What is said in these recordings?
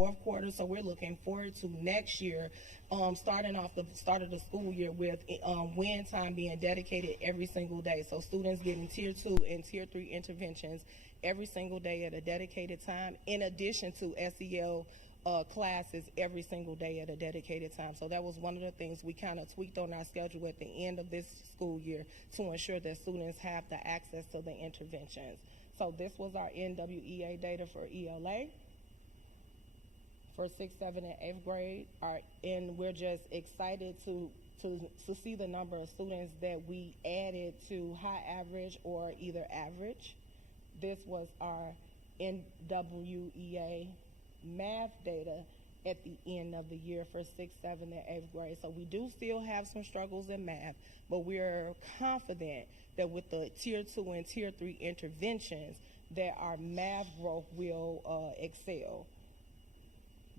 fourth quarter, so we're looking forward to next year, starting off the start of the school year with win time being dedicated every single day. So students getting tier 2 and tier 3 interventions every single day at a dedicated time, in addition to SEL classes every single day at a dedicated time. So that was one of the things we kind of tweaked on our schedule at the end of this school year to ensure that students have the access to the interventions. So this was our NWEA data for ELA for 6th, 7th, and 8th grade. And we're just excited to see the number of students that we added to high average or either average. This was our NWEA math data at the end of the year for 6th, 7th, and 8th grade. So we do still have some struggles in math, but we're confident that with the tier 2 and tier 3 interventions that our math growth will excel.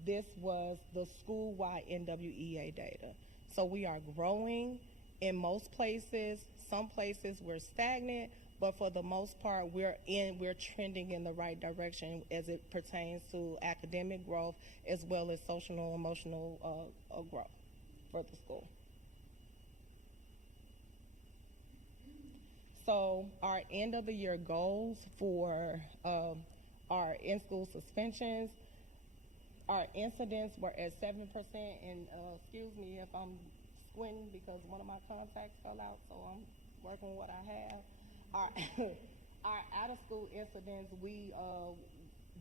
This was the school-wide NWEA data. So we are growing in most places. Some places we're stagnant, but for the most part, we're trending in the right direction as it pertains to academic growth as well as social and emotional growth for the school. So our end of the year goals for our in-school suspensions, our incidents were at 7%, and excuse me if I'm squinting because one of my contacts fell out, so I'm working with what I have. Our out-of-school incidents, we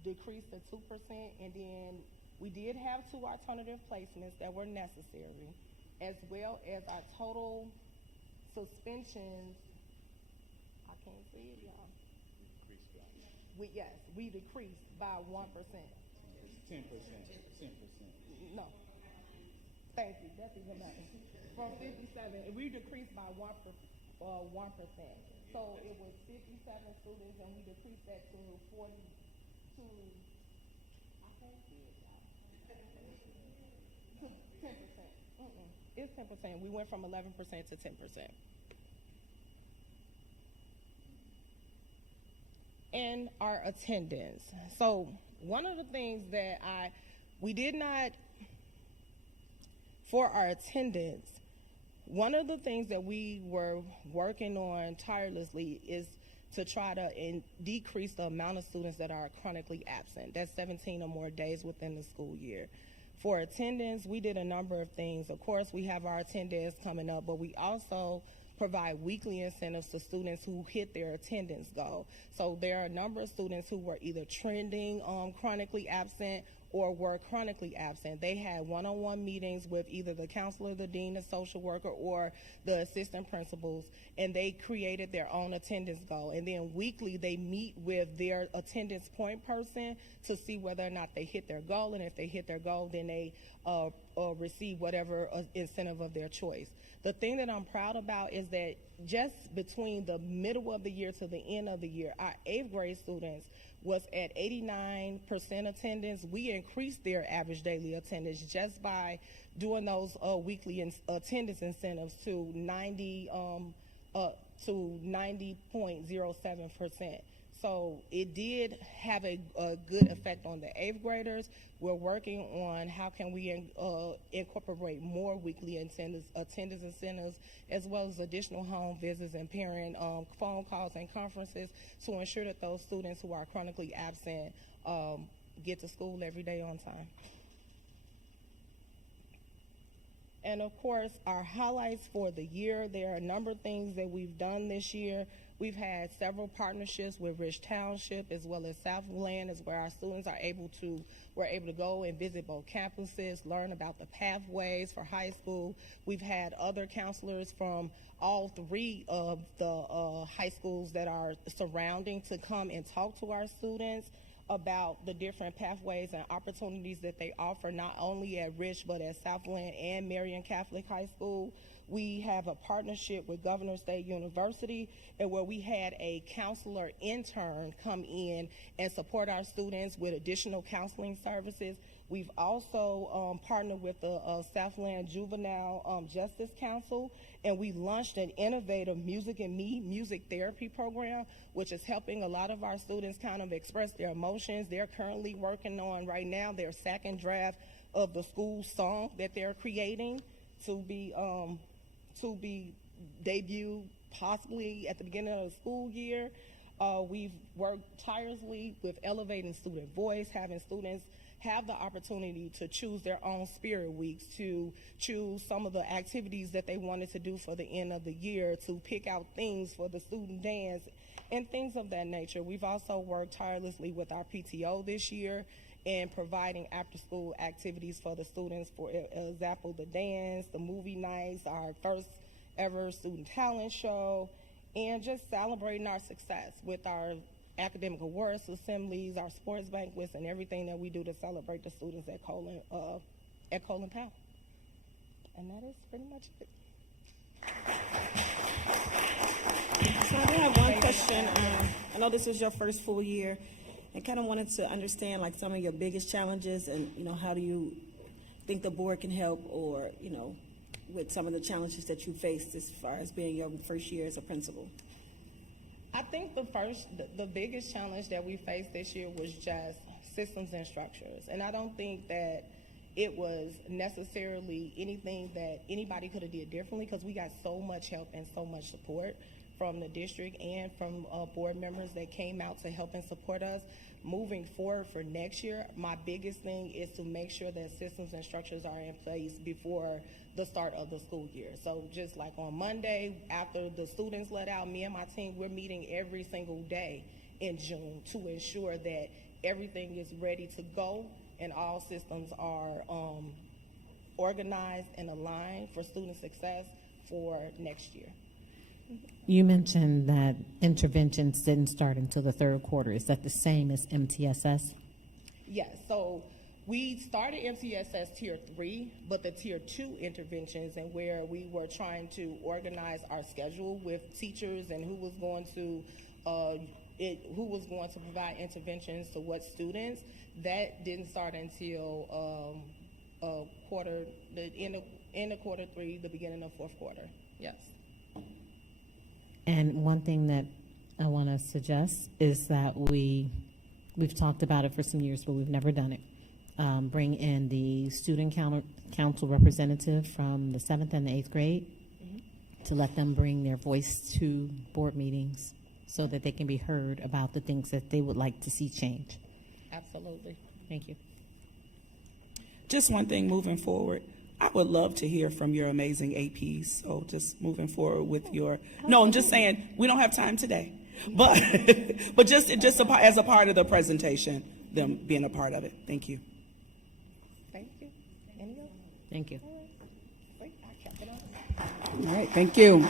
decreased to 2%, and then we did have 2 alternative placements that were necessary, as well as our total suspensions. I can't see it, y'all. We decreased by 1%. 10%. No. Thank you. That's even better. From 57, we decreased by 1%. So it was 57 students, and we decreased that to 42. I can't see it, y'all. 10%. It's 10%. We went from 11% to 10%. And our attendance. So one of the things that we did not, for our attendance, one of the things that we were working on tirelessly is to try to decrease the amount of students that are chronically absent. That's 17 or more days within the school year. For attendance, we did a number of things. Of course, we have our attendance coming up, but we also provide weekly incentives to students who hit their attendance goal. So there are a number of students who were either trending chronically absent or were chronically absent. They had one-on-one meetings with either the counselor, the dean, the social worker, or the assistant principals, and they created their own attendance goal. And then weekly, they meet with their attendance point person to see whether or not they hit their goal, and if they hit their goal, then they receive whatever incentive of their choice. The thing that I'm proud about is that just between the middle of the year to the end of the year, our 8th grade students was at 89% attendance. We increased their average daily attendance just by doing those weekly attendance incentives to 90.07%. So it did have a good effect on the 8th graders. We're working on how can we incorporate more weekly attendance incentives, as well as additional home visits and parent phone calls and conferences to ensure that those students who are chronically absent get to school every day on time. And of course, our highlights for the year, there are a number of things that we've done this year. We've had several partnerships with Rich Township as well as Southland, is where our students were able to go and visit both campuses, learn about the pathways for high school. We've had other counselors from all 3 of the high schools that are surrounding to come and talk to our students about the different pathways and opportunities that they offer, not only at Rich, but at Southland and Marion Catholic High School. We have a partnership with Governor State University, and where we had a counselor intern come in and support our students with additional counseling services. We've also partnered with the Southland Juvenile Justice Council, and we launched an innovative Music and Me music therapy program, which is helping a lot of our students kind of express their emotions. They're currently working on right now their second draft of the school song that they're creating to be debuted possibly at the beginning of the school year. We've worked tirelessly with elevating student voice, having students have the opportunity to choose their own spirit weeks, to choose some of the activities that they wanted to do for the end of the year, to pick out things for the student dance, and things of that nature. We've also worked tirelessly with our PTO this year in providing after-school activities for the students, for example, the dance, the movie nights, our first ever student talent show, and just celebrating our success with our academic awards assemblies, our sports banquets, and everything that we do to celebrate the students at Colin Powell. And that is pretty much it. So I do have one question. I know this was your first full year, and kind of wanted to understand like some of your biggest challenges, and how do you think the board can help, or with some of the challenges that you faced as far as being your first year as a principal? I think the biggest challenge that we faced this year was just systems and structures. And I don't think that it was necessarily anything that anybody could have did differently, because we got so much help and so much support from the district and from board members that came out to help and support us. Moving forward for next year, my biggest thing is to make sure that systems and structures are in place before the start of the school year. So just like on Monday, after the students let out, me and my team, we're meeting every single day in June to ensure that everything is ready to go and all systems are organized and aligned for student success for next year. You mentioned that interventions didn't start until the third quarter. Is that the same as MTSS? Yes, so we started MTSS Tier 3, but the Tier 2 interventions, and where we were trying to organize our schedule with teachers and who was going to provide interventions to what students, that didn't start until end of quarter 3, the beginning of fourth quarter. Yes. And one thing that I want to suggest is that we've talked about it for some years, but we've never done it. Bring in the student council representative from the 7th and the 8th grade to let them bring their voice to board meetings so that they can be heard about the things that they would like to see change. Absolutely. Thank you. Just one thing moving forward. I would love to hear from your amazing APs. So just moving forward with your, no, I'm just saying we don't have time today, but but just as a part of the presentation, them being a part of it. Thank you. Thank you. Anyone? Thank you. Great. I'll cap it off. All right, thank you.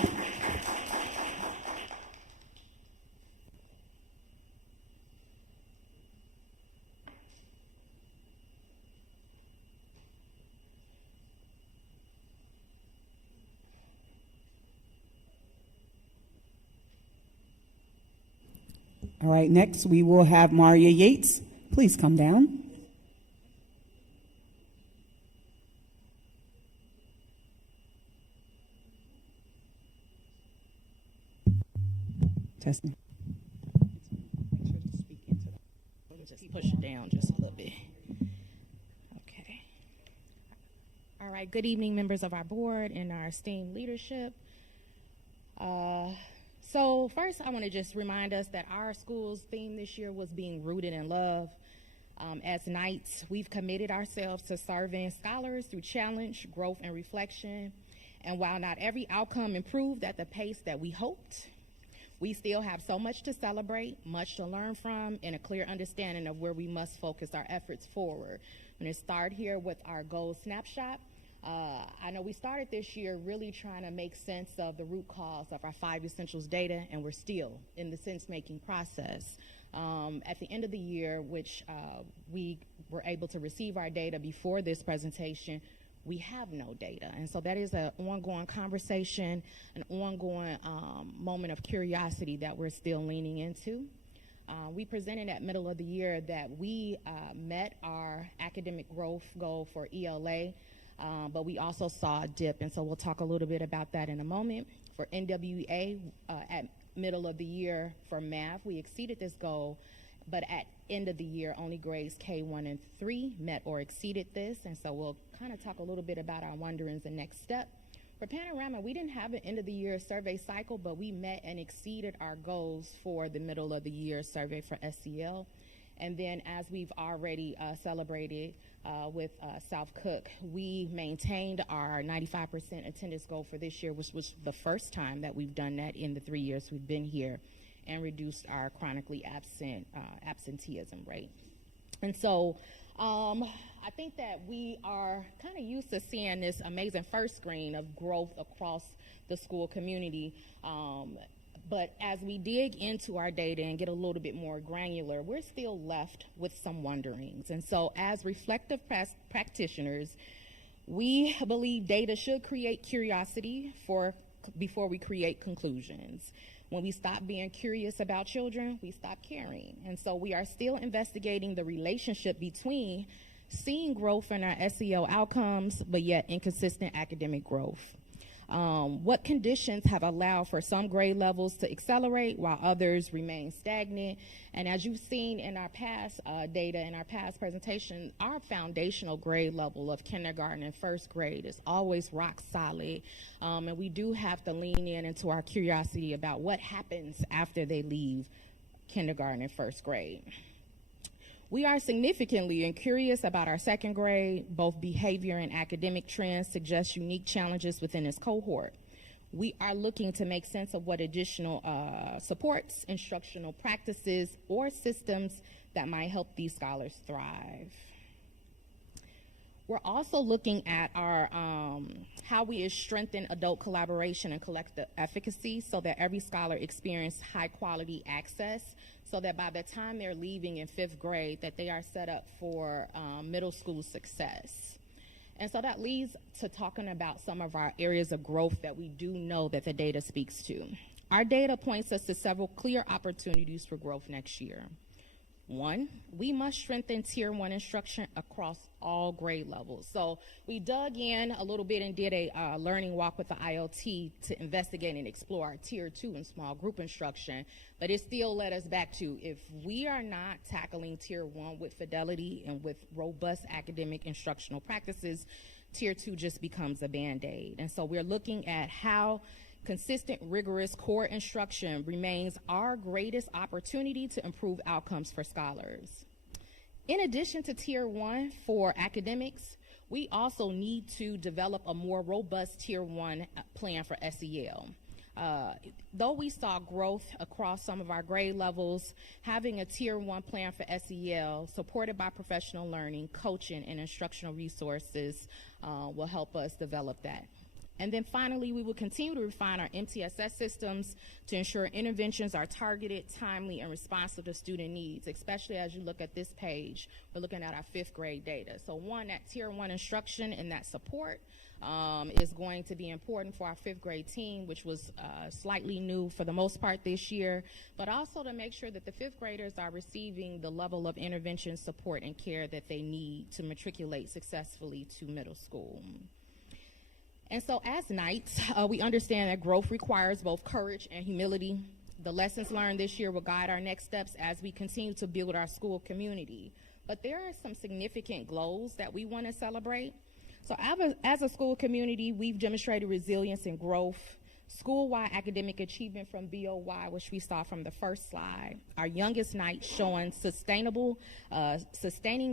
All right, next we will have Maria Yates. Please come down. Testing. Just push it down just a little bit. Okay. All right. Good evening, members of our board and our esteemed leadership. So first, I want to just remind us that our school's theme this year was being rooted in love. As Knights, we've committed ourselves to serving scholars through challenge, growth, and reflection. And while not every outcome improved at the pace that we hoped, we still have so much to celebrate, much to learn from, and a clear understanding of where we must focus our efforts forward. I'm going to start here with our goal snapshot. I know we started this year really trying to make sense of the root cause of our 5 essentials data, and we're still in the sense-making process. At the end of the year, which we were able to receive our data before this presentation, we have no data. And so that is an ongoing conversation, an ongoing moment of curiosity that we're still leaning into. We presented at middle of the year that we met our academic growth goal for ELA, but we also saw a dip, and so we'll talk a little bit about that in a moment. For NWA, at middle of the year for math, we exceeded this goal, but at end of the year, only grades K1 and 3 met or exceeded this, and so we'll kind of talk a little bit about our wonderings and next step. For Panorama, we didn't have an end of the year survey cycle, but we met and exceeded our goals for the middle of the year survey for SEL. And then as we've already celebrated with South Cook, we maintained our 95% attendance goal for this year, which was the first time that we've done that in the 3 years we've been here, and reduced our chronically absent absenteeism rate. And so I think that we are kind of used to seeing this amazing first screen of growth across the school community. But as we dig into our data and get a little bit more granular, we're still left with some wonderings. And so as reflective practitioners, we believe data should create curiosity before we create conclusions. When we stop being curious about children, we stop caring. And so we are still investigating the relationship between seeing growth in our SEL outcomes, but yet inconsistent academic growth. What conditions have allowed for some grade levels to accelerate while others remain stagnant? And as you've seen in our past data, in our past presentation, our foundational grade level of kindergarten and first grade is always rock solid. And we do have to lean into our curiosity about what happens after they leave kindergarten and first grade. We are significantly curious about our second grade. Both behavior and academic trends suggest unique challenges within this cohort. We are looking to make sense of what additional supports, instructional practices, or systems that might help these scholars thrive. We're also looking at our how we strengthen adult collaboration and collective efficacy so that every scholar experiences high quality access, so that by the time they're leaving in 5th grade, that they are set up for middle school success. And so that leads to talking about some of our areas of growth that we do know that the data speaks to. Our data points us to several clear opportunities for growth next year. One, we must strengthen Tier 1 instruction across all grade levels. So we dug in a little bit and did a learning walk with the ILT to investigate and explore our Tier 2 and small group instruction, but it still led us back to, if we are not tackling Tier 1 with fidelity and with robust academic instructional practices, Tier 2 just becomes a Band-Aid. And so we're looking at how consistent, rigorous core instruction remains our greatest opportunity to improve outcomes for scholars. In addition to Tier 1 for academics, we also need to develop a more robust Tier 1 plan for SEL. Though we saw growth across some of our grade levels, having a Tier 1 plan for SEL supported by professional learning, coaching, and instructional resources will help us develop that. And then finally, we will continue to refine our MTSS systems to ensure interventions are targeted, timely, and responsive to student needs, especially as you look at this page. We're looking at our 5th grade data. So one, that Tier 1 instruction and that support is going to be important for our 5th grade team, which was slightly new for the most part this year, but also to make sure that the 5th graders are receiving the level of intervention, support, and care that they need to matriculate successfully to middle school. And so as Knights, we understand that growth requires both courage and humility. The lessons learned this year will guide our next steps as we continue to build our school community. But there are some significant goals that we want to celebrate. So as a school community, we've demonstrated resilience and growth, school-wide academic achievement from BOY, which we saw from the first slide. Our youngest Knights showing sustaining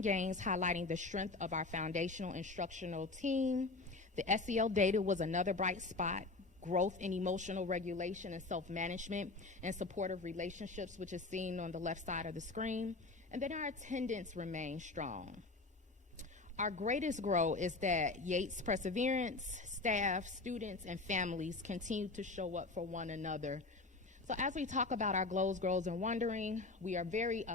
gains, highlighting the strength of our foundational instructional team. The SEL data was another bright spot, growth in emotional regulation and self-management and supportive relationships, which is seen on the left side of the screen. And then our attendance remained strong. Our greatest growth is that Yates perseverance, staff, students, and families continue to show up for one another. So as we talk about our goals, and wondering, we are very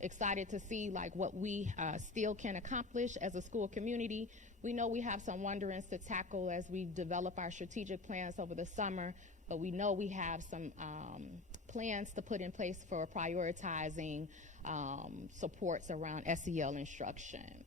excited to see what we still can accomplish as a school community. We know we have some wonderings to tackle as we develop our strategic plans over the summer, but we know we have some plans to put in place for prioritizing supports around SEL instruction.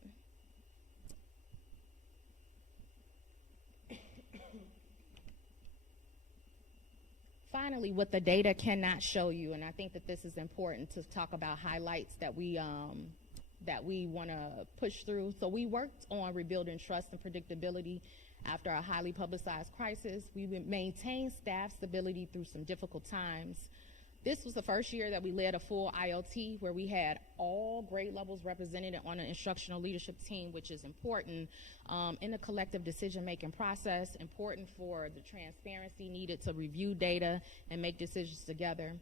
Finally, what the data cannot show you, and I think that this is important to talk about highlights that we want to push through. So we worked on rebuilding trust and predictability after a highly publicized crisis. We maintained staff stability through some difficult times. This was the first year that we led a full ILT where we had all grade levels represented on an instructional leadership team, which is important in the collective decision-making process, important for the transparency needed to review data and make decisions together.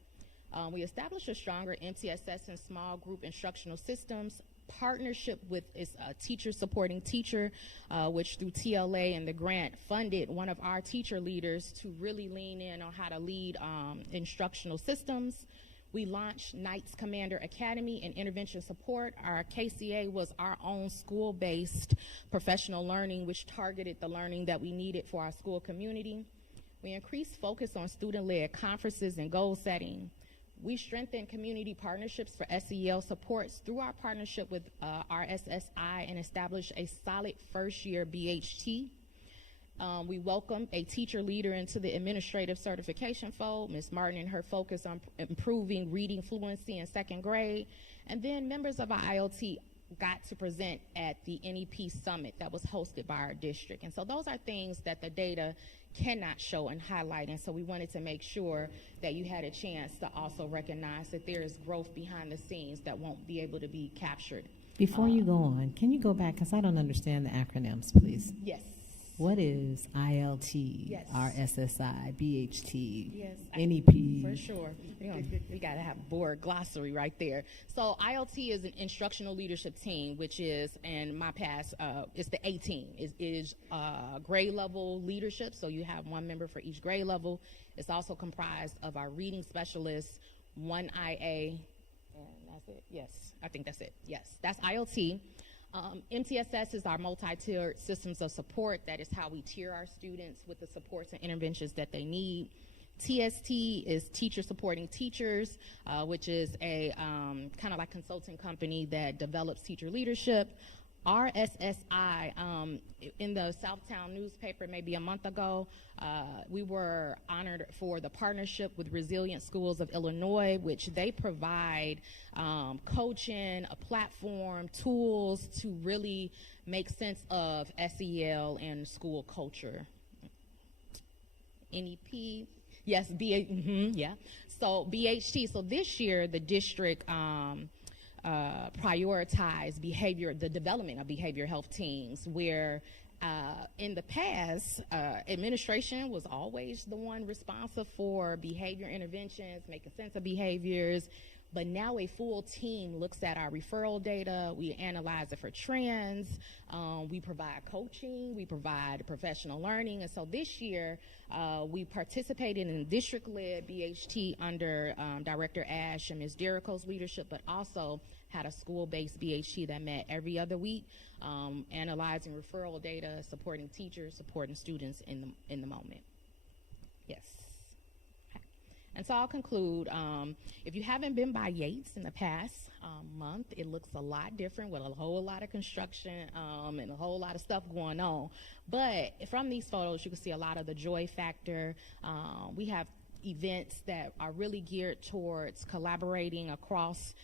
We established a stronger MTSS and small group instructional systems, partnership with its teacher supporting teacher, which through TLA and the grant funded one of our teacher leaders to really lean in on how to lead instructional systems. We launched Knights Commander Academy and Intervention Support. Our KCA was our own school-based professional learning, which targeted the learning that we needed for our school community. We increased focus on student-led conferences and goal setting. We strengthened community partnerships for SEL supports through our partnership with RSSI and established a solid first-year BHT. We welcomed a teacher leader into the administrative certification fold, Ms. Martin, and her focus on improving reading fluency in second grade. And then members of our ILT got to present at the NEP Summit that was hosted by our district. And so those are things that the data cannot show and highlight, and so we wanted to make sure that you had a chance to also recognize that there is growth behind the scenes that won't be able to be captured. Before you go on, can you go back, because I don't understand the acronyms, please? Yes. What is ILT, Yes. RSSI, BHT, Yes, NEP? For sure. We got to have a board glossary right there. So ILT is an instructional leadership team, which is, in my past, it's the A team. It is grade level leadership, so you have one member for each grade level. It's also comprised of our reading specialists, one IA, and that's it. Yes, I think that's it. Yes, that's ILT. MTSS is our multi-tiered systems of support. That is how we tier our students with the supports and interventions that they need. TST is teacher supporting teachers, which is a kind of like consulting company that develops teacher leadership. RSSI, in the Southtown newspaper maybe a month ago, we were honored for the partnership with Resilient Schools of Illinois, which they provide coaching, a platform, tools to really make sense of SEL and school culture. NEP, yes, yeah. So BHT, so this year the district prioritize the development of behavior health teams, where in the past, administration was always the one responsible for behavior interventions, making sense of behaviors, but now a full team looks at our referral data, we analyze it for trends, we provide coaching, we provide professional learning, and so this year we participated in district-led BHT under Director Ash and Ms. Derico's leadership, but also had a school-based BHT that met every other week, analyzing referral data, supporting teachers, supporting students in the moment. Yes. And so I'll conclude. If you haven't been by Yates in the past month, it looks a lot different with a whole lot of construction and a whole lot of stuff going on. But from these photos, you can see a lot of the joy factor. We have events that are really geared towards collaborating across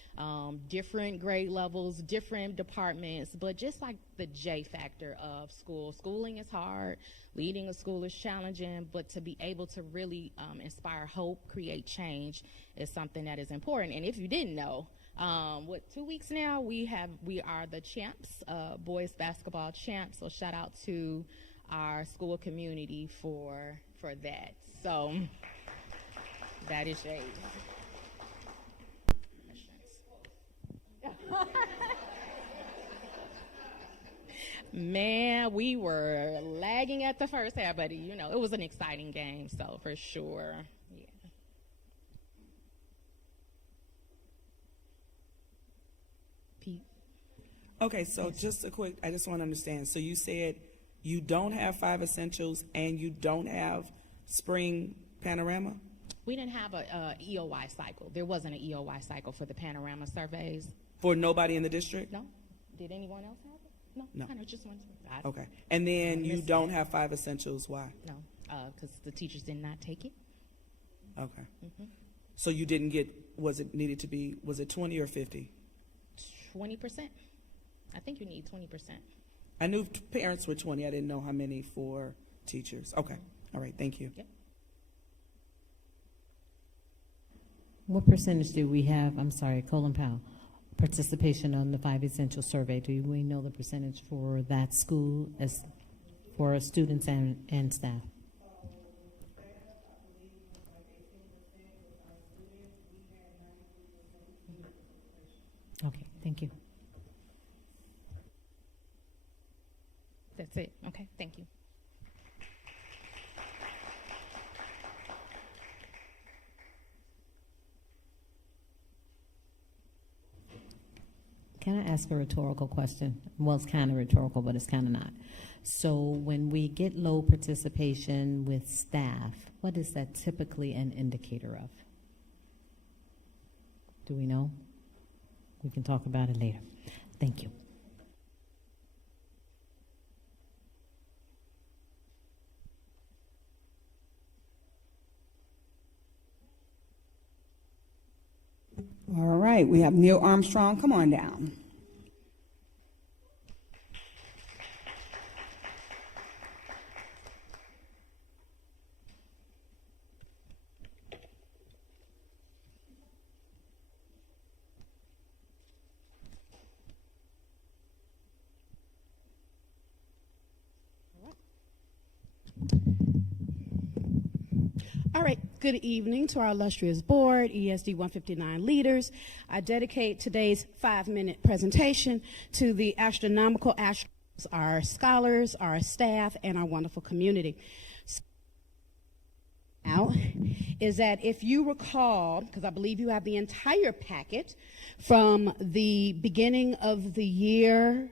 different grade levels, different departments, but just like the J factor of school. Schooling is hard, leading a school is challenging, but to be able to really inspire hope, create change is something that is important. And if you didn't know, 2 weeks now, we are the champs, boys basketball champs, so shout out to our school community for that. So that is shade. Man, we were lagging at the first half, but it was an exciting game, so for sure. Yeah. Pete. Okay, so just a quick, I just want to understand. So you said you don't have 5 essentials and you don't have spring panorama? We didn't have a EOY cycle. There wasn't an EOY cycle for the panorama surveys. For nobody in the district? No? Did anyone else have it? No. No. I know, just one. Okay. And then you don't have 5 essentials. Why? No, because the teachers did not take it. Okay. So you didn't get, was it 20 or 50? 20%. I think you need 20%. I knew parents were 20. I didn't know how many for teachers. Okay. All right. Thank you. Yep. What percentage do we have, I'm sorry, Colin Powell, participation on the 5 essential survey? Do we know the percentage for that school as for students and staff? Okay, thank you. That's it. Okay, thank you. Can I ask a rhetorical question? Well, it's kind of rhetorical, but it's kind of not. So when we get low participation with staff, what is that typically an indicator of? Do we know? We can talk about it later. Thank you. All right, we have Neil Armstrong. Come on down. All right, good evening to our illustrious board, ESD 159 leaders. I dedicate today's 5-minute presentation to the astronomical astronauts, our scholars, our staff, and our wonderful community. Now is that if you recall, because I believe you have the entire packet from the beginning of the year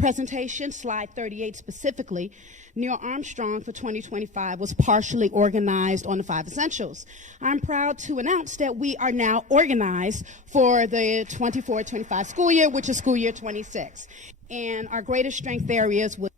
presentation, slide 38 specifically, Neil Armstrong for 2025 was partially organized on the 5 essentials. I'm proud to announce that we are now organized for the 24-25 school year, which is school year 26. And our greatest strength areas was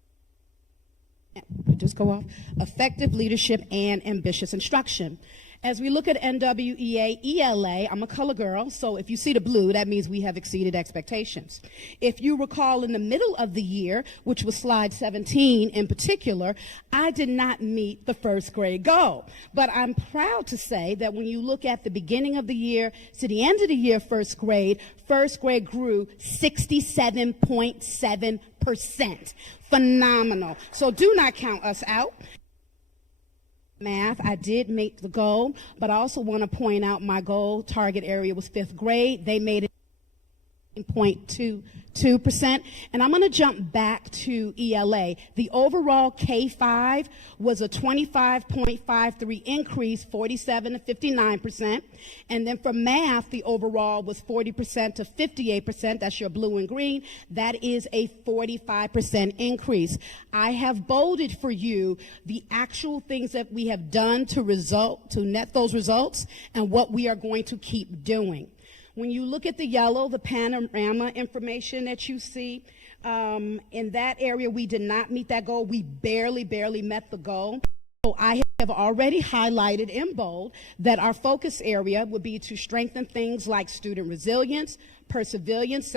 effective leadership and ambitious instruction. As we look at NWEA, ELA, I'm a color girl, so if you see the blue, that means we have exceeded expectations. If you recall in the middle of the year, which was slide 17 in particular, I did not meet the first grade goal. But I'm proud to say that when you look at the beginning of the year to the end of the year, first grade grew 67.7%. Phenomenal. So do not count us out. Math, I did make the goal, but I also want to point out my goal target area was 5th grade. They made it 0.22%. And I'm going to jump back to ELA. The overall K-5 was a 25.53 increase, 47 to 59%. And then for math, the overall was 40% to 58%. That's your blue and green. That is a 45% increase. I have bolded for you the actual things that we have done to net those results and what we are going to keep doing. When you look at the yellow, the panorama information that you see, in that area, we did not meet that goal. We barely met the goal. So I have already highlighted in bold that our focus area would be to strengthen things like student resilience, perseverance,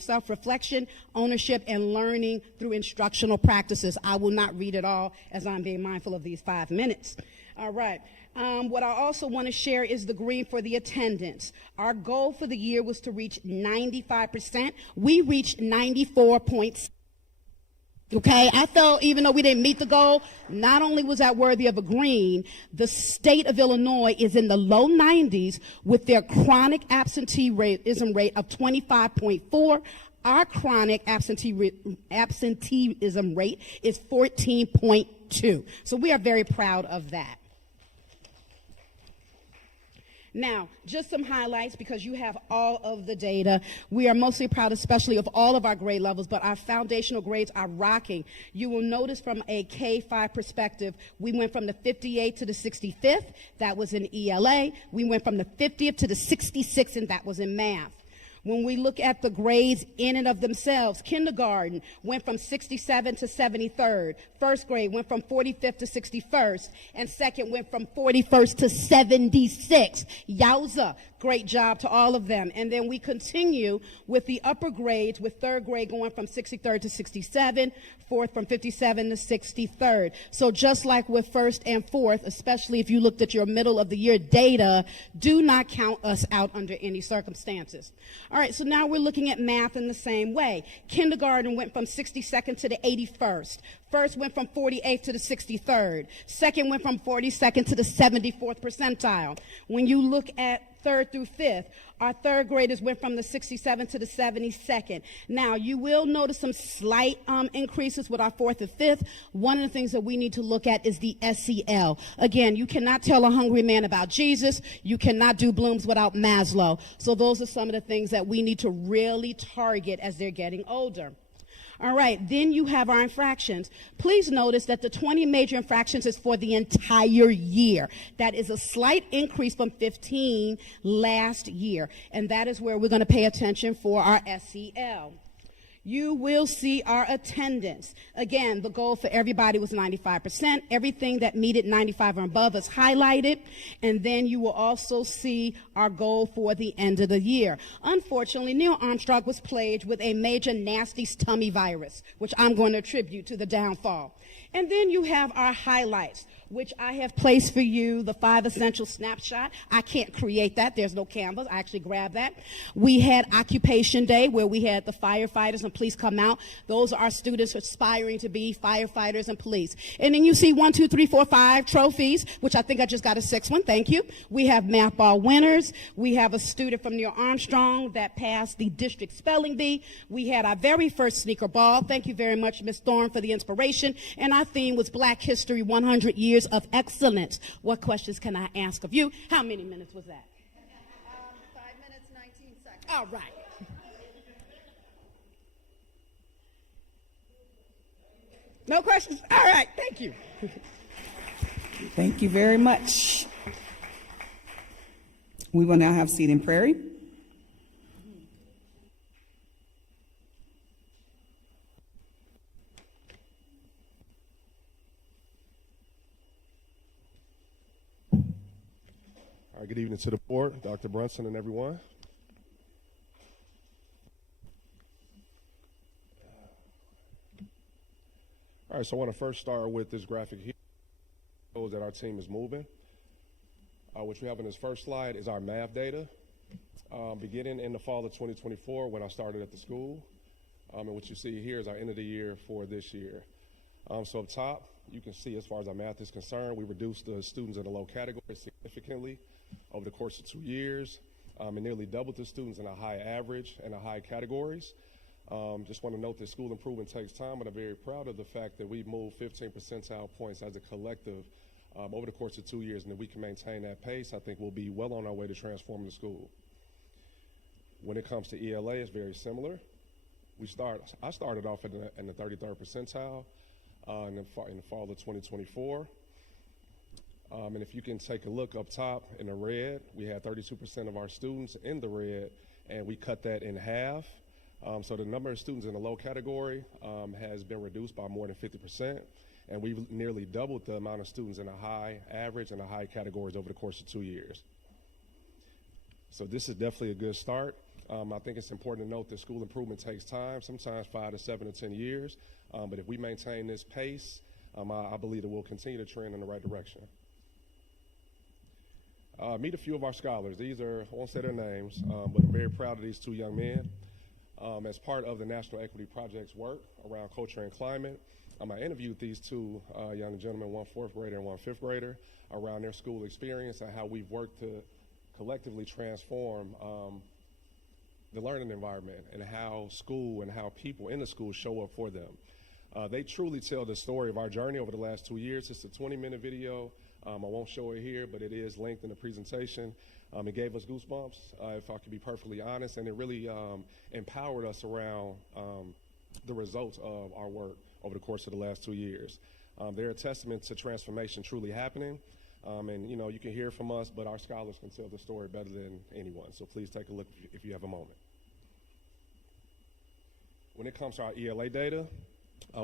self-reflection, ownership, and learning through instructional practices. I will not read it all as I'm being mindful of these 5 minutes. All right. What I also want to share is the green for the attendance. Our goal for the year was to reach 95%. We reached 94.6%. Okay, I felt even though we didn't meet the goal, not only was that worthy of a green, the state of Illinois is in the low 90s with their chronic absenteeism rate of 25.4. Our chronic absenteeism rate is 14.2. So we are very proud of that. Now, just some highlights because you have all of the data. We are mostly proud, especially of all of our grade levels, but our foundational grades are rocking. You will notice from a K-5 perspective, we went from the 58th to the 65th. That was in ELA. We went from the 50th to the 66th, and that was in math. When we look at the grades in and of themselves, kindergarten went from 67 to 73rd. First grade went from 45th to 61st. And second went from 41st to 76th. Yowza. Great job to all of them. And then we continue with the upper grades, with third grade going from 63rd to 67, fourth from 57 to 63rd. So just like with first and fourth, especially if you looked at your middle of the year data, do not count us out under any circumstances. All right, so now we're looking at math in the same way. Kindergarten went from 62nd to the 81st. First went from 48th to the 63rd. Second went from 42nd to the 74th percentile. When you look at third through fifth, our third graders went from the 67th to the 72nd. Now, you will notice some slight increases with our fourth and fifth. One of the things that we need to look at is the SEL. Again, you cannot tell a hungry man about Jesus. You cannot do Bloom's without Maslow. So those are some of the things that we need to really target as they're getting older. All right, then you have our infractions. Please notice that the 20 major infractions is for the entire year. That is a slight increase from 15 last year, and that is where we're going to pay attention for our SEL. You will see our attendance. Again, the goal for everybody was 95%. Everything that meted 95 or above is highlighted. And then you will also see our goal for the end of the year. Unfortunately, Neil Armstrong was plagued with a major nasty tummy virus, which I'm going to attribute to the downfall. And then you have our highlights, which I have placed for you, the 5 essential snapshot. I can't create that. There's no canvas. I actually grabbed that. We had Occupation Day, where we had the firefighters and police come out. Those are our students aspiring to be firefighters and police. And then you see 1, 2, 3, 4, 5 trophies, which I think I just got a 6th one. Thank you. We have math ball winners. We have a student from Neil Armstrong that passed the district spelling bee. We had our very first sneaker ball. Thank you very much, Ms. Thorne, for the inspiration. And our theme was Black History, 100 Years of Excellence. What questions can I ask of you? How many minutes was that? 5 minutes, 19 seconds. All right. No questions? All right, thank you. Thank you very much. We will now have seat in Prairie. All right, good evening to the board, Dr. Brunson and everyone. All right, so I want to first start with this graphic here. Shows that our team is moving. What you have on this first slide is our math data. Beginning in the fall of 2024 when I started at the school. And what you see here is our end of the year for this year. So up top, you can see as far as our math is concerned, we reduced the students in the low category significantly over the course of 2 years, and nearly doubled the students in the high average and the high categories. Just want to note that school improvement takes time, and I'm very proud of the fact that we've moved 15 percentile points as a collective over the course of 2 years, and if we can maintain that pace, I think we'll be well on our way to transforming the school. When it comes to ELA, it's very similar. I started off in the 33rd percentile in the fall of 2024. And if you can take a look up top in the red, we had 32% of our students in the red, and we cut that in half. So the number of students in the low category has been reduced by more than 50%, and we've nearly doubled the amount of students in the high average and the high categories over the course of 2 years. So this is definitely a good start. I think it's important to note that school improvement takes time, sometimes 5 to 7 to 10 years, but if we maintain this pace, I believe that we'll continue to trend in the right direction. Meet a few of our scholars. These are, I won't say their names, but I'm very proud of these 2 young men. As part of the National Equity Project's work around culture and climate, I interviewed these 2 young gentlemen, one 4th grader and one 5th grader, around their school experience and how we've worked to collectively transform the learning environment and how school and how people in the school show up for them. They truly tell the story of our journey over the last 2 years. It's a 20-minute video. I won't show it here, but it is linked in the presentation. It gave us goosebumps, if I could be perfectly honest, and it really empowered us around the results of our work over the course of the last 2 years. They're a testament to transformation truly happening. And, you can hear from us, but our scholars can tell the story better than anyone. So please take a look if you have a moment. When it comes to our ELA data,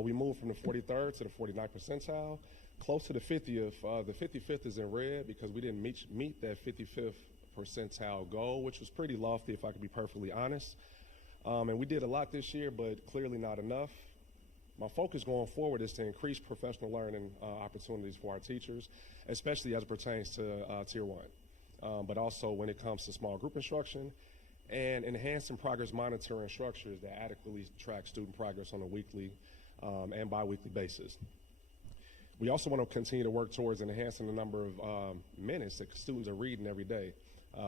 we moved from the 43rd to the 49th percentile, close to the 50th. The 55th is in red because we didn't meet that 55th percentile goal, which was pretty lofty, if I could be perfectly honest. And we did a lot this year, but clearly not enough. My focus going forward is to increase professional learning opportunities for our teachers, especially as it pertains to Tier 1, but also when it comes to small group instruction and enhancing progress monitoring structures that adequately track student progress on a weekly and bi-weekly basis. We also want to continue to work towards enhancing the number of minutes that students are reading every day.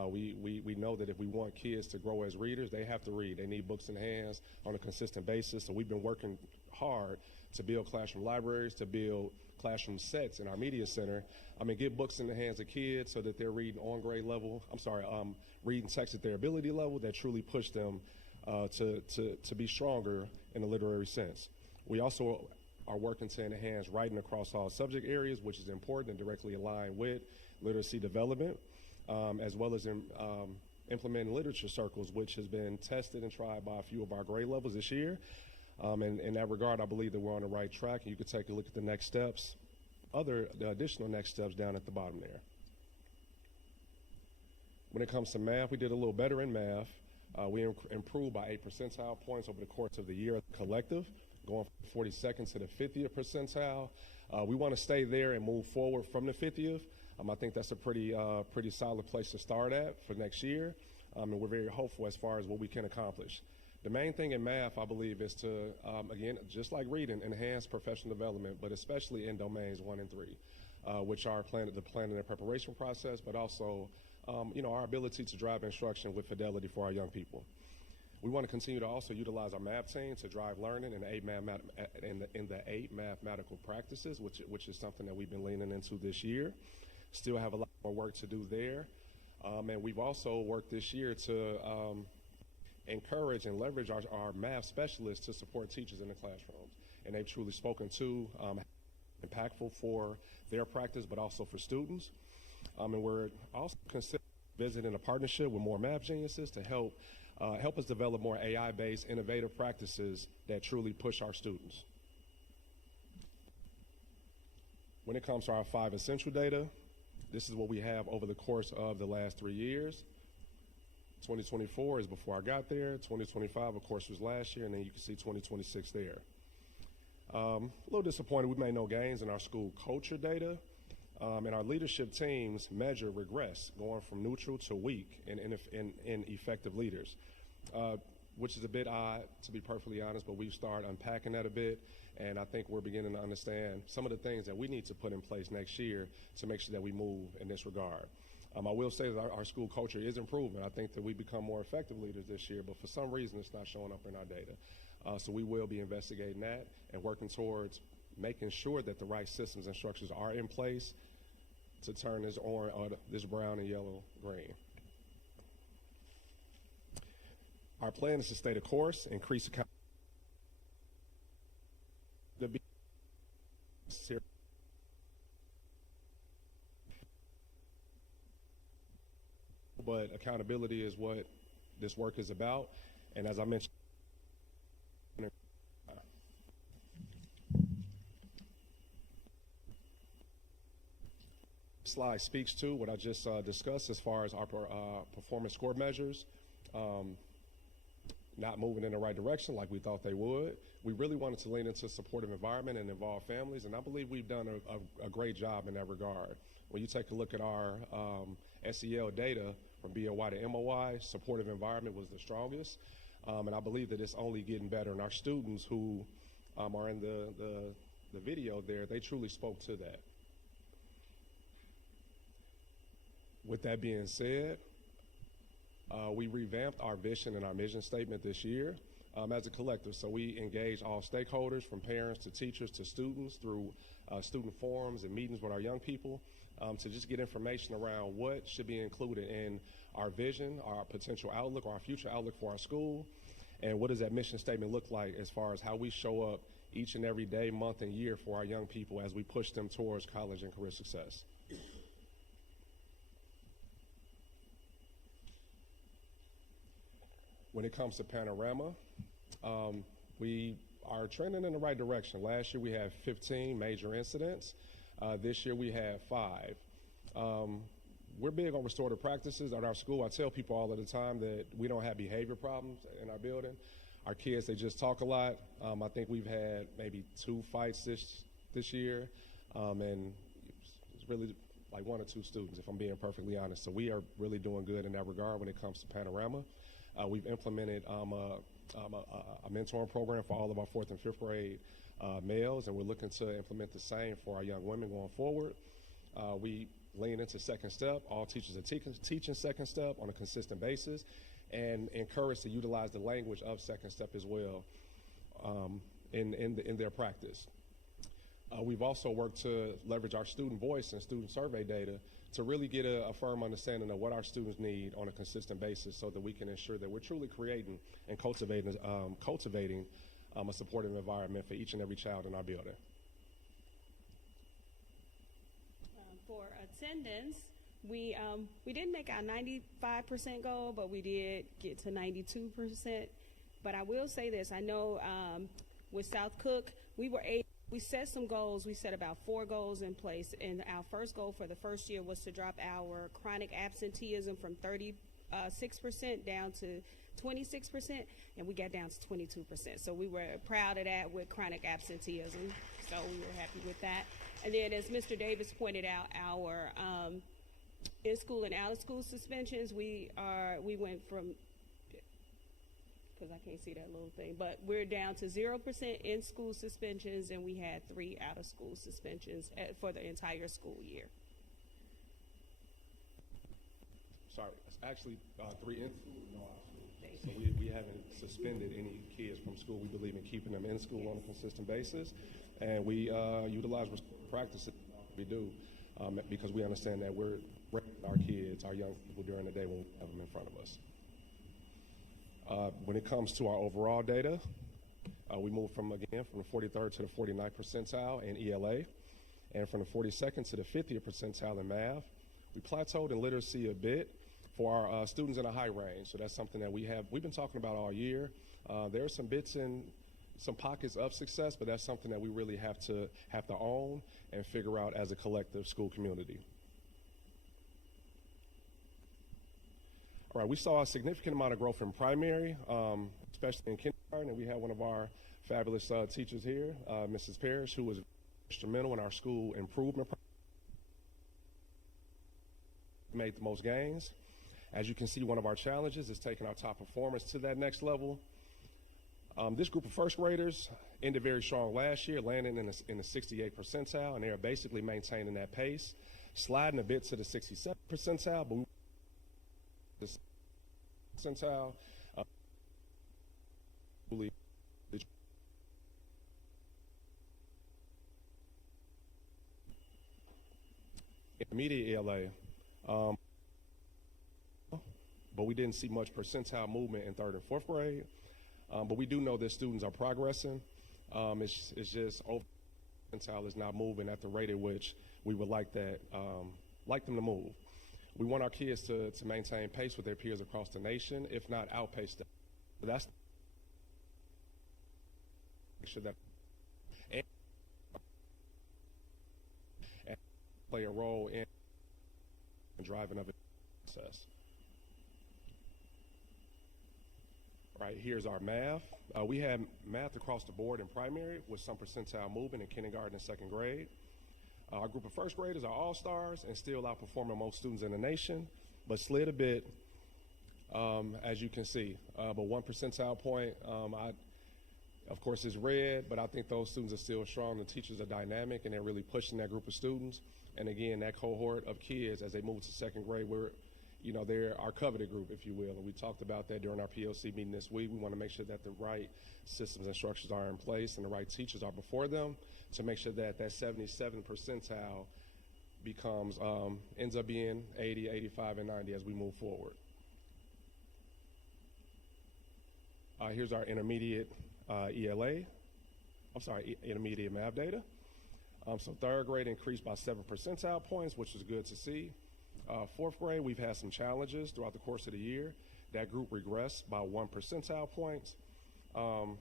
We know that if we want kids to grow as readers, they have to read. They need books in hands on a consistent basis. So we've been working hard to build classroom libraries, to build classroom sets in our media center. Get books in the hands of kids so that they're reading on grade level. Reading text at their ability level that truly push them to be stronger in a literary sense. We also are working to enhance writing across all subject areas, which is important and directly aligned with literacy development, as well as implementing literature circles, which has been tested and tried by a few of our grade levels this year. And in that regard, I believe that we're on the right track, and you can take a look at the next steps, the additional next steps down at the bottom there. When it comes to math, we did a little better in math. We improved by 8 percentile points over the course of the year collective, going from 42nd to the 50th percentile. We want to stay there and move forward from the 50th. I think that's a pretty solid place to start at for next year, and we're very hopeful as far as what we can accomplish. The main thing in math, I believe, is to, again, just like reading, enhance professional development, but especially in domains 1 and 3, which are the planning and preparation process, but also, our ability to drive instruction with fidelity for our young people. We want to continue to also utilize our math team to drive learning in the 8 mathematical practices, which is something that we've been leaning into this year. Still have a lot more work to do there. And we've also worked this year to encourage and leverage our math specialists to support teachers in the classrooms. And they've truly spoken to impactful for their practice, but also for students. And we're also considering visiting a partnership with more math geniuses to help us develop more AI-based innovative practices that truly push our students. When it comes to our 5 essential data, this is what we have over the course of the last 3 years. 2024 is before I got there. 2025, of course, was last year, and then you can see 2026 there. A little disappointed we made no gains in our school culture data, and our leadership teams measure regress, going from neutral to weak in effective leaders, which is a bit odd, to be perfectly honest, but we've started unpacking that a bit, and I think we're beginning to understand some of the things that we need to put in place next year to make sure that we move in this regard. I will say that our school culture is improving. I think that we become more effective leaders this year, but for some reason it's not showing up in our data. So we will be investigating that and working towards making sure that the right systems and structures are in place to turn this orange, this brown and yellow green. Our plan is to stay the course, increase accountability. But accountability is what this work is about. And as I mentioned, slide speaks to what I just discussed as far as our performance score measures not moving in the right direction like we thought they would. We really wanted to lean into a supportive environment and involve families, and I believe we've done a great job in that regard. When you take a look at our SEL data from BOY to MOY, supportive environment was the strongest, and I believe that it's only getting better. And our students who are in the video there, they truly spoke to that. With that being said, we revamped our vision and our mission statement this year. as a collective. So we engage all stakeholders, from parents to teachers to students, through student forums and meetings with our young people, to just get information around what should be included in our vision, our potential outlook, or our future outlook for our school, and what does that mission statement look like as far as how we show up each and every day, month, and year for our young people as we push them towards college and career success. When it comes to Panorama, we are trending in the right direction. Last year we had 15 major incidents. This year we had 5. We're big on restorative practices at our school. I tell people all of the time that we don't have behavior problems in our building. Our kids, they just talk a lot. I think we've had maybe 2 fights this year, and it's really like 1 or 2 students, if I'm being perfectly honest. So we are really doing good in that regard when it comes to Panorama. We've implemented a mentoring program for all of our 4th and 5th grade males, and we're looking to implement the same for our young women going forward. We lean into Second Step. All teachers are teaching Second Step on a consistent basis, and encouraged to utilize the language of Second Step as well in their practice. We've also worked to leverage our student voice and student survey data to really get a firm understanding of what our students need on a consistent basis, so that we can ensure that we're truly creating and cultivating a supportive environment for each and every child in our building. For attendance, we didn't make our 95% goal, but we did get to 92%. But I will say this: I know with South Cook, we set some goals. We set about 4 goals in place, and our first goal for the first year was to drop our chronic absenteeism from 36% down to 26%, and we got down to 22%. So we were proud of that with chronic absenteeism. So we were happy with that. And then, as Mr. Davis pointed out, our in-school and out-of-school suspensions, we went from, because I can't see that little thing, but we're down to 0% in-school suspensions, and we had 3 out-of-school suspensions for the entire school year. Sorry, it's actually 3 in school, no out of school. So we haven't suspended any kids from school. We believe in keeping them in school on a consistent basis, and we utilize practices we do because we understand that we're raising our kids, our young people, during the day when we have them in front of us. When it comes to our overall data, we moved from the 43rd to the 49th percentile in ELA, and from the 42nd to the 50th percentile in math. We plateaued in literacy a bit for our students in a high range, so that's something that we've been talking about all year. There are some bits in some pockets of success, but that's something that we really have to own and figure out as a collective school community. All right, we saw a significant amount of growth in primary, especially in kindergarten, and we had one of our fabulous teachers here, Mrs. Parrish, who was instrumental in our school improvement. Made the most gains. As you can see, one of our challenges is taking our top performers to that next level. This group of first graders ended very strong last year, landing in the 68th percentile, and they are basically maintaining that pace, sliding a bit to the 67th percentile, but the percentile. Intermediate ELA, but we didn't see much percentile movement in 3rd and 4th grade. But we do know that students are progressing. It's just percentile is not moving at the rate at which we would like them to move. We want our kids to maintain pace with their peers across the nation, if not outpace them. So that's make sure that and play a role in driving of the process. Right, here's our math. We had math across the board in primary with some percentile movement in kindergarten and 2nd grade. Our group of first graders are all-stars and still outperforming most students in the nation, but slid a bit, as you can see. But 1 percentile point, of course, is red, but I think those students are still strong. The teachers are dynamic, and they're really pushing that group of students. And again, that cohort of kids, as they move to 2nd grade, we're they're our coveted group, if you will. And we talked about that during our POC meeting this week. We want to make sure that the right systems and structures are in place and the right teachers are before them to make sure that that 77th percentile becomes, ends up being 80, 85, and 90 as we move forward. Here's our intermediate intermediate math data. So third grade increased by 7 percentile points, which is good to see. Fourth grade, we've had some challenges throughout the course of the year. That group regressed by 1 percentile point. And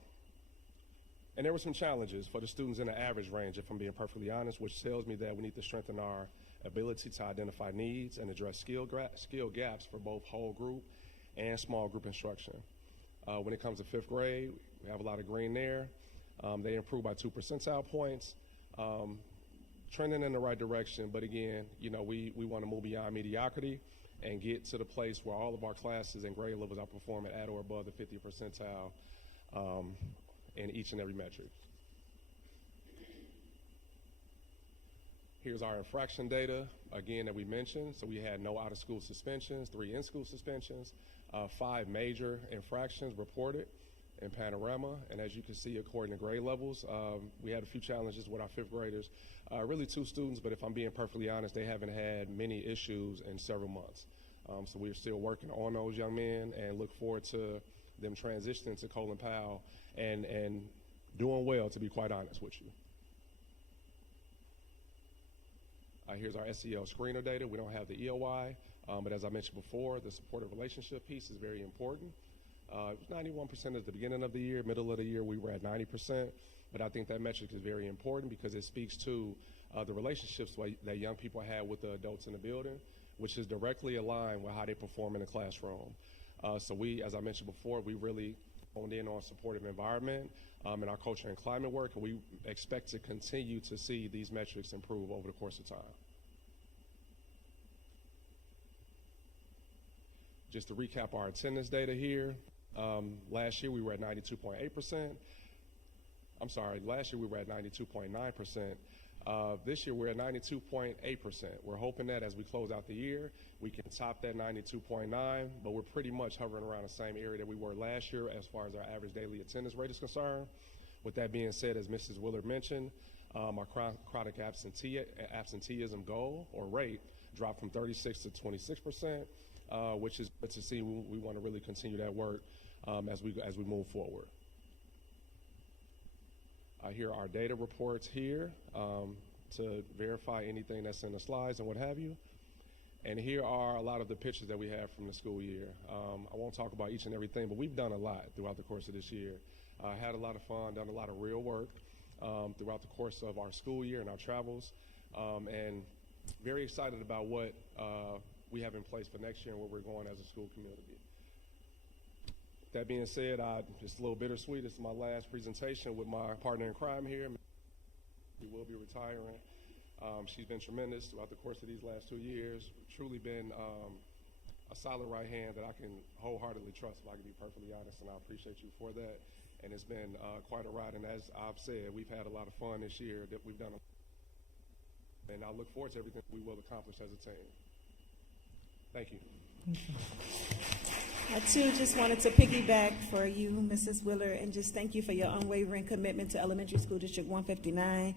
there were some challenges for the students in the average range, if I'm being perfectly honest, which tells me that we need to strengthen our ability to identify needs and address skill gaps for both whole group and small group instruction. When it comes to fifth grade, we have a lot of green there. They improved by 2 percentile points, trending in the right direction. But again, we want to move beyond mediocrity and get to the place where all of our classes and grade levels are performing at or above the 50th percentile in each and every metric. Here's our infraction data, again, that we mentioned. So we had no out-of-school suspensions, 3 in-school suspensions, 5 major infractions reported in Panorama. And as you can see, according to grade levels, we had a few challenges with our fifth graders. Really 2 students, but if I'm being perfectly honest, they haven't had many issues in several months. So we're still working on those young men and look forward to them transitioning to Colin Powell and doing well, to be quite honest with you. Here's our SEL screener data. We don't have the EOI, but as I mentioned before, the supportive relationship piece is very important. It was 91% at the beginning of the year. Middle of the year, we were at 90%. But I think that metric is very important because it speaks to the relationships that young people have with the adults in the building, which is directly aligned with how they perform in the classroom. So we, as I mentioned before, we really honed in on supportive environment in our culture and climate work, and we expect to continue to see these metrics improve over the course of time. Just to recap our attendance data here, last year we were at 92.8%. I'm sorry, last year we were at 92.9%. This year we're at 92.8%. We're hoping that as we close out the year, we can top that 92.9, but we're pretty much hovering around the same area that we were last year as far as our average daily attendance rate is concerned. With that being said, as Mrs. Willard mentioned, our chronic absenteeism goal or rate dropped from 36 to 26%, which is good to see. We want to really continue that work as we move forward. Here are our data reports here to verify anything that's in the slides and what have you. And here are a lot of the pictures that we have from the school year. I won't talk about each and everything, but we've done a lot throughout the course of this year. Had a lot of fun, done a lot of real work throughout the course of our school year and our travels, and very excited about what we have in place for next year and where we're going as a school community. That being said, just a little bittersweet. This is my last presentation with my partner in crime here. We will be retiring. She's been tremendous throughout the course of these last 2 years. Truly been a solid right hand that I can wholeheartedly trust, if I can be perfectly honest, and I appreciate you for that. And it's been quite a ride, and as I've said, we've had a lot of fun this year that we've done, and I look forward to everything we will accomplish as a team. Thank you. I too just wanted to piggyback for you, Mrs. Willard, and just thank you for your unwavering commitment to Elementary School District 159.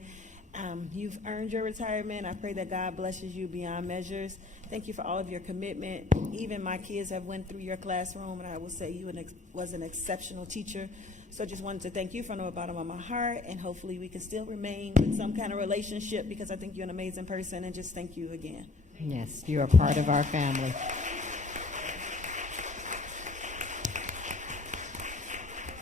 You've earned your retirement. I pray that God blesses you beyond measures. Thank you for all of your commitment. Even my kids have went through your classroom, and I will say you was an exceptional teacher. So I just wanted to thank you from the bottom of my heart, and hopefully we can still remain with some kind of relationship because I think you're an amazing person, and just thank you again. Yes, you're a part of our family.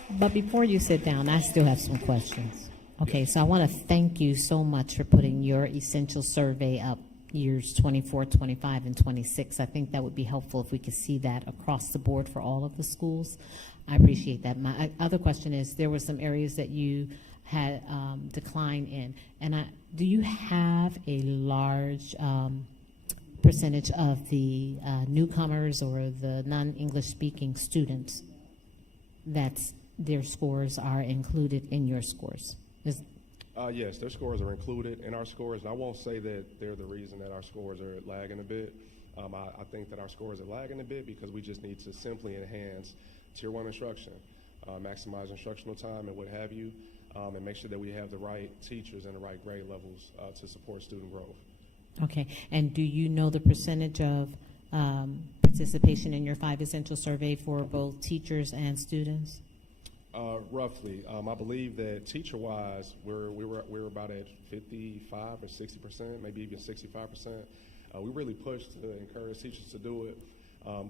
But before you sit down, I still have some questions. Okay, so I want to thank you so much for putting your essential survey up years 24, 25, and 26. I think that would be helpful if we could see that across the board for all of the schools. I appreciate that. My other question is, there were some areas that you had decline in, and do you have a large percentage of the newcomers or the non-English speaking students that's their scores are included in your scores? Yes, their scores are included in our scores, and I won't say that they're the reason that our scores are lagging a bit. I think that our scores are lagging a bit because we just need to simply enhance Tier 1 instruction, maximize instructional time and what have you, and make sure that we have the right teachers and the right grade levels to support student growth. Okay, and do you know the percentage of participation in your 5 essential survey for both teachers and students? Roughly, I believe that teacher-wise, we're about at 55 or 60%, maybe even 65%. We really pushed to encourage teachers to do it,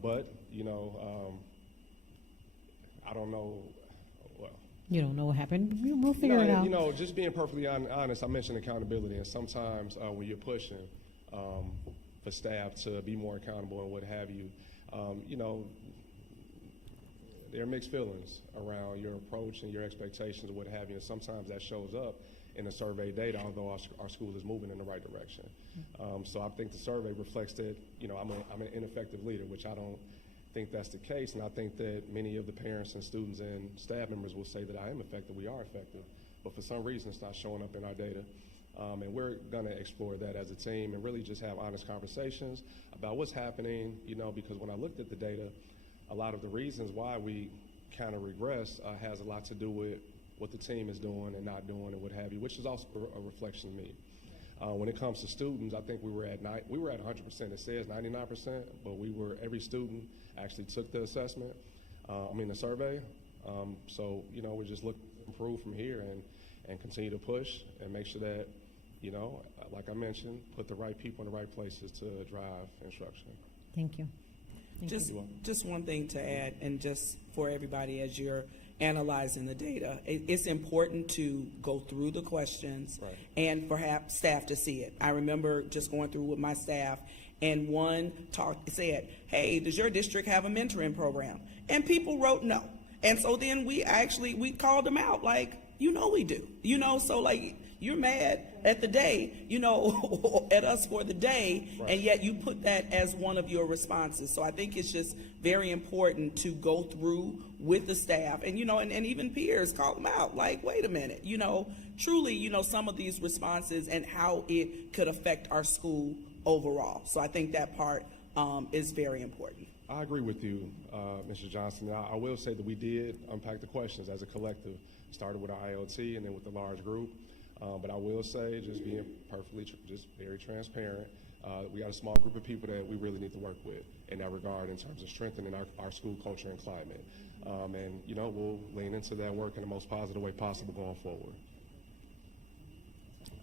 but you know, I don't know. Well, You don't know what happened? We'll figure it out. You know, just being perfectly honest, I mentioned accountability, and sometimes when you're pushing for staff to be more accountable and what have you, you know, there are mixed feelings around your approach and your expectations and what have you, and sometimes that shows up in the survey data, although our school is moving in the right direction. So I think the survey reflects that, you know, I'm an ineffective leader, which I don't think that's the case, and I think that many of the parents and students and staff members will say that I am effective, we are effective, but for some reason it's not showing up in our data. And we're gonna explore that as a team and really just have honest conversations about what's happening, you know, because when I looked at the data, a lot of the reasons why we kind of regress has a lot to do with what the team is doing and not doing and what have you, which is also a reflection of me. When it comes to students, I think we were at 100%. It says 99%, but every student actually took the assessment. The survey. So you know, we're just looking to improve from here and continue to push and make sure that, you know, like I mentioned, put the right people in the right places to drive instruction. Thank you. Just one thing to add, and just for everybody as you're analyzing the data, it's important to go through the questions and perhaps staff to see it. I remember just going through with my staff, and one said, hey, does your district have a mentoring program? And people wrote no. And so then we called them out, like, you know we do. You know, so like, you're mad at the day, you know, at us for the day, and yet you put that as one of your responses. So I think it's just very important to go through with the staff and, you know, and even peers, call them out, like, wait a minute, you know, truly, you know, some of these responses and how it could affect our school overall. So I think that part is very important. I agree with you, Mr. Johnson. I will say that we did unpack the questions as a collective. Started with our IoT and then with the large group. But I will say, just being just very transparent, we got a small group of people that we really need to work with in that regard in terms of strengthening our school culture and climate. And, you know, we'll lean into that work in the most positive way possible going forward.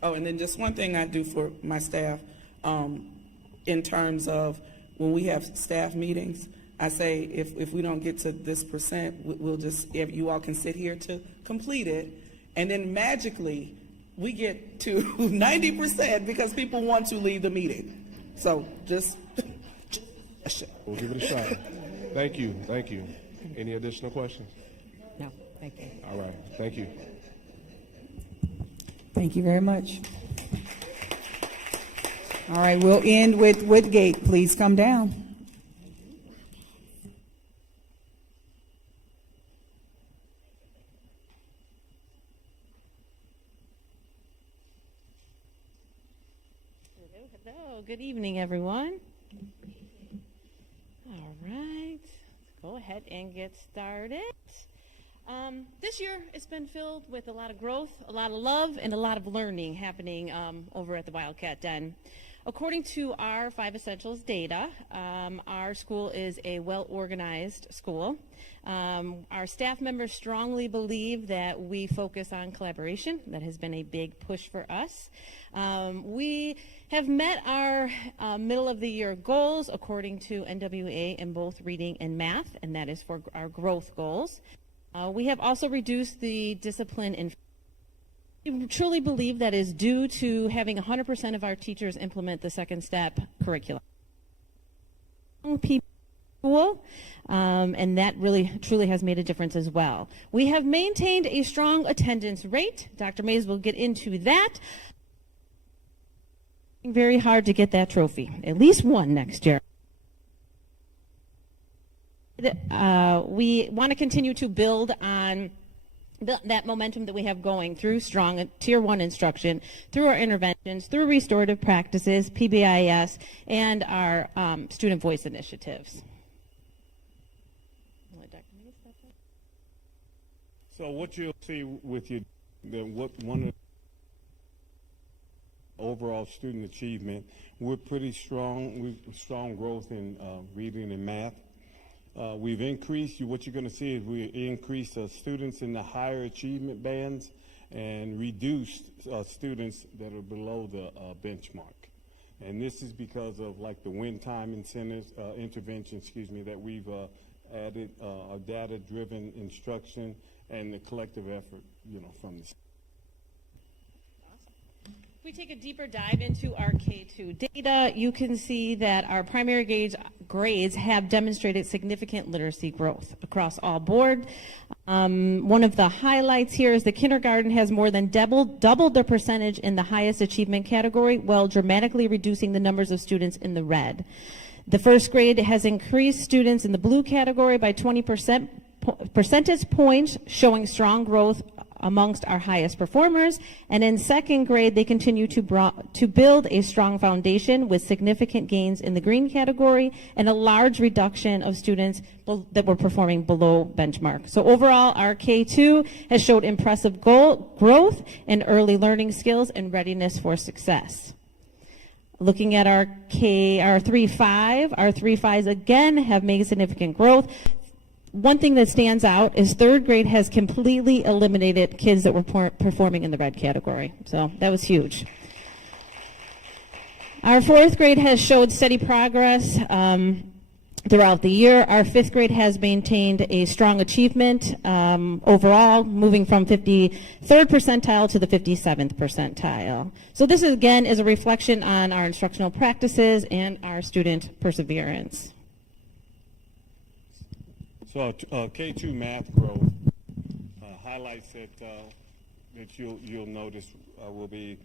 Oh, and then just one thing I do for my staff, in terms of when we have staff meetings, I say if we don't get to this percent, we'll just, if you all can sit here to complete it, and then magically we get to 90% because people want to leave the meeting. So just we'll give it a shot. Thank you. Thank you. Any additional questions? No, thank you. All right. Thank you. Thank you very much. All right, we'll end with Woodgate. Please come down. Hello, good evening, everyone. All right, go ahead and get started. This year, it's been filled with a lot of growth, a lot of love, and a lot of learning happening over at the Wildcat Den. According to our 5 Essentials data, our school is a well-organized school. Our staff members strongly believe that we focus on collaboration. That has been a big push for us. We have met our middle of the year goals according to NWA in both reading and math, and that is for our growth goals. We have also reduced the discipline and we truly believe that is due to having 100% of our teachers implement the second step curriculum. People, and that really truly has made a difference as well. We have maintained a strong attendance rate. Dr. Mays will get into that. Very hard to get that trophy, at least one next year. We want to continue to build on that momentum that we have going through strong Tier 1 instruction, through our interventions, through restorative practices, PBIS, and our student voice initiatives. So what you'll see with your, one of the overall student achievement, we're pretty strong. We've strong growth in reading and math. We've increased, what you're going to see is we increased students in the higher achievement bands and reduced students that are below the benchmark. And this is because of like the win time incentives, intervention, that we've added, a data-driven instruction and the collective effort, from the. If we take a deeper dive into our K-2 data, you can see that our primary grades have demonstrated significant literacy growth across all board. One of the highlights here is the kindergarten has more than doubled the percentage in the highest achievement category, while dramatically reducing the numbers of students in the red. The first grade has increased students in the blue category by 20% percentage points, showing strong growth amongst our highest performers. And in second grade, they continue to build a strong foundation with significant gains in the green category and a large reduction of students that were performing below benchmark. So overall, our K2 has showed impressive growth in early learning skills and readiness for success. Looking at our 3-5, our 3-5s again have made significant growth. One thing that stands out is third grade has completely eliminated kids that were performing in the red category. So that was huge. Our fourth grade has showed steady progress throughout the year. Our fifth grade has maintained a strong achievement overall, moving from 53rd percentile to the 57th percentile. So this again is a reflection on our instructional practices and our student perseverance. So K2 math growth highlights that you'll notice will be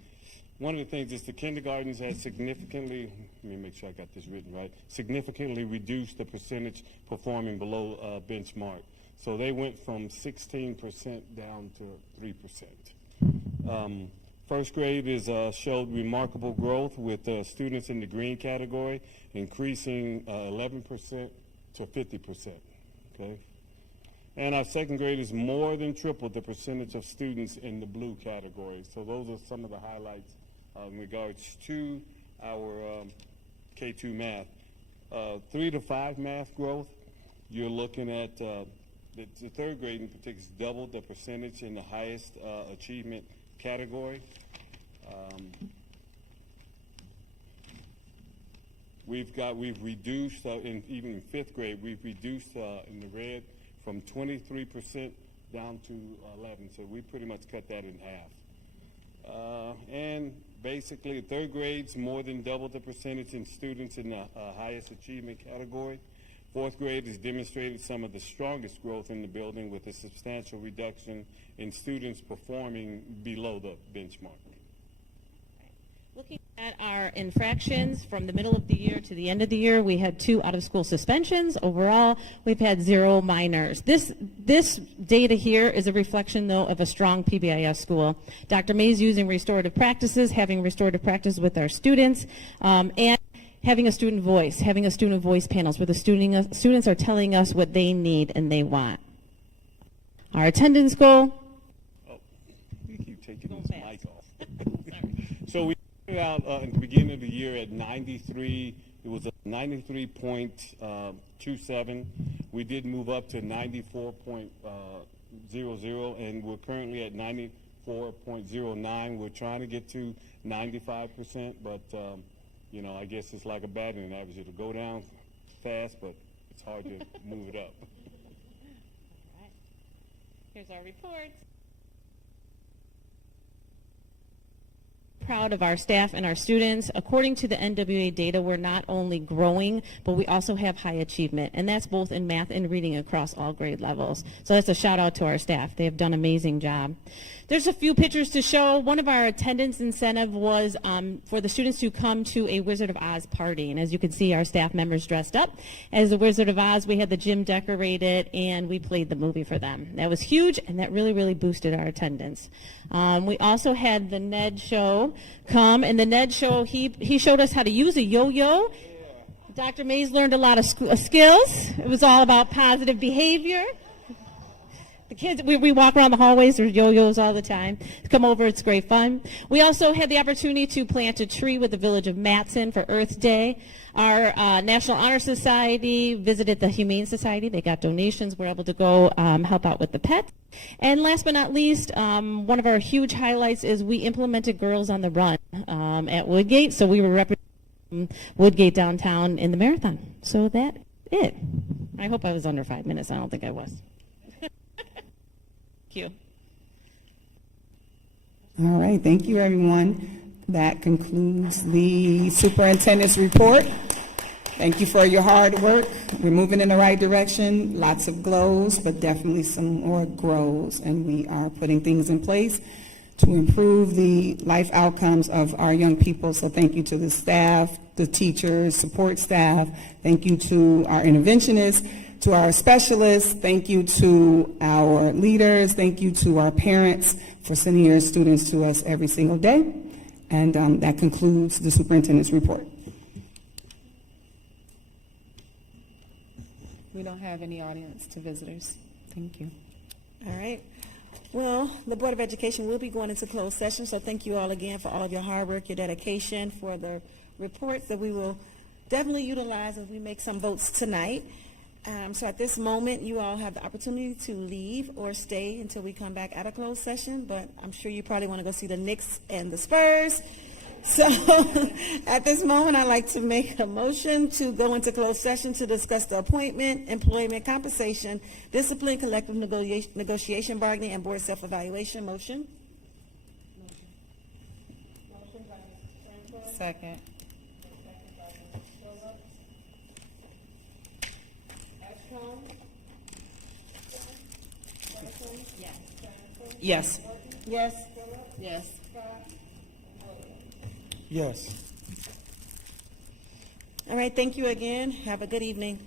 one of the things is the kindergartens has significantly, let me make sure I got this written right, significantly reduced the percentage performing below benchmark. So they went from 16% down to 3%. First grade showed remarkable growth with students in the green category increasing 11% to 50%. Okay. And our second grade is more than triple the percentage of students in the blue category. So those are some of the highlights in regards to our K2 math. 3 to 5 math growth, you're looking at the third grade in particular has doubled the percentage in the highest achievement category. We've reduced, even in fifth grade, we've reduced in the red from 23% down to 11%. So we pretty much cut that in half. And basically, third grade's more than double the percentage in students in the highest achievement category. Fourth grade has demonstrated some of the strongest growth in the building with a substantial reduction in students performing below the benchmark. Looking at our infractions from the middle of the year to the end of the year, we had 2 out-of-school suspensions. Overall, we've had 0 minors. This data here is a reflection, though, of a strong PBIS school. Dr. May's using restorative practices, having restorative practice with our students, and having a student voice panels where the students are telling us what they need and they want. Our attendance goal. Oh, you keep taking this mic off. So we out at the beginning of the year at 93. It was a 93.27. We did move up to 94.00, and we're currently at 94.09. We're trying to get to 95%, but you know, I guess it's like a batting average. It'll go down fast, but it's hard to move it up. All right. Here's our report. Proud of our staff and our students. According to the NWA data, we're not only growing, but we also have high achievement, and that's both in math and reading across all grade levels. So that's a shout out to our staff. They have done an amazing job. There's a few pictures to show. One of our attendance incentive was for the students to come to a Wizard of Oz party. And as you can see, our staff members dressed up as the Wizard of Oz. We had the gym decorated, and we played the movie for them. That was huge, and that really, really boosted our attendance. We also had the Ned show come, and the Ned show, he showed us how to use a yo-yo. Dr. Mays learned a lot of skills. It was all about positive behavior. The kids, we walk around the hallways, there's yo-yos all the time. Come over, it's great fun. We also had the opportunity to plant a tree with the village of Matson for Earth Day. Our National Honor Society visited the Humane Society. They got donations. We're able to go help out with the pets. And last but not least, one of our huge highlights is we implemented Girls on the Run at Woodgate. So we were representing Woodgate downtown in the marathon. So that's it. I hope I was under 5 minutes. I don't think I was. Thank you. All right, thank you, everyone. That concludes the superintendent's report. Thank you for your hard work. We're moving in the right direction. Lots of glows, but definitely some more grows. And we are putting things in place to improve the life outcomes of our young people. So thank you to the staff, the teachers, support staff. Thank you to our interventionists, to our specialists. Thank you to our leaders. Thank you to our parents for sending your students to us every single day. And that concludes the superintendent's report. We don't have any audience to visitors. Thank you. All right. Well, the Board of Education will be going into closed session, so thank you all again for all of your hard work, your dedication, for the reports that we will definitely utilize as we make some votes tonight. So at this moment, you all have the opportunity to leave or stay until we come back out of closed session, but I'm sure you probably want to go see the Knicks and the Spurs. So at this moment, I'd like to make a motion to go into closed session to discuss the appointment, employment, compensation, discipline, collective negotiation, bargaining, and board self-evaluation. Motion. Second. Yes. Yes. Yes. Yes. All right. Thank you again. Have a good evening.